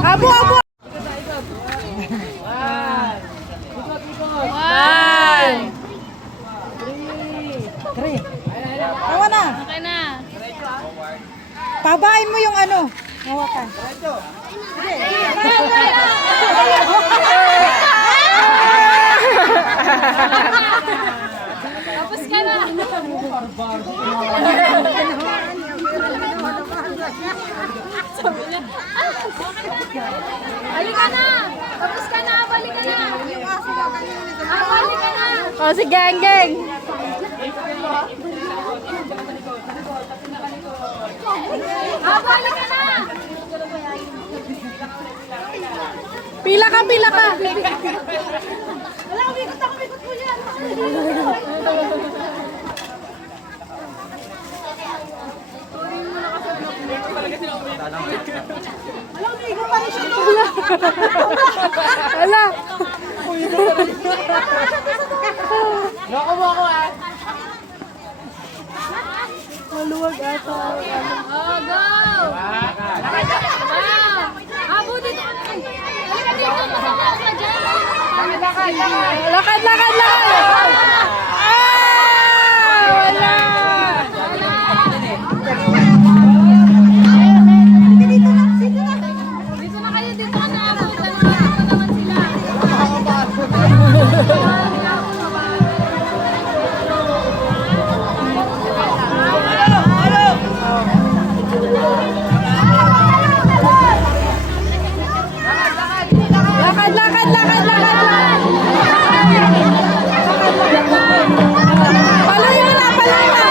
Abo, abo. Tawa na. Okay na. Pabain mo yung ano. Hawakan. Tapos ka na. Balik ka na. Tapos ka na. Balik ka na. Balik ka na. O, si Geng Geng. Balik ka na. Pila ka, pila ka. Wala, umikot ako. Umikot po yan. Ala. Loko mo ako ah. Maluwag ata. Oh, go! Abo, dito ka na. Halika dito. Masama ka dyan. Lakad, lakad, lakad. Ah! Wala. Dito na kayo. Dito ka na. Abo, naman sila. Lakad, lakad, lakad, lakad. Palayo na, palayo na.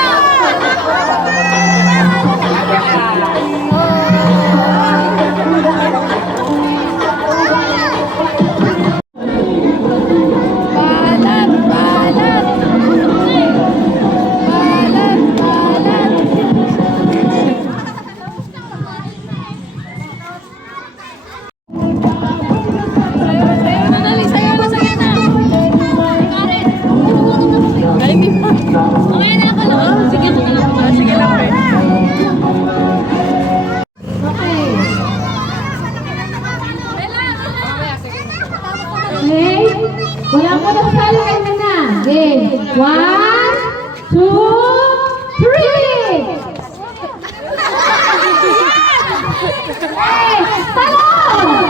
Balat, balat. Balat, balat. Sayo na, dali. Sayo na, sayo na. Galing mo. Okay na ako lang. Sige, sige lang. Sige lang, pre. Okay? Wala ko na salo kayo na. Okay. 1, 2, 3! Hey! Talon!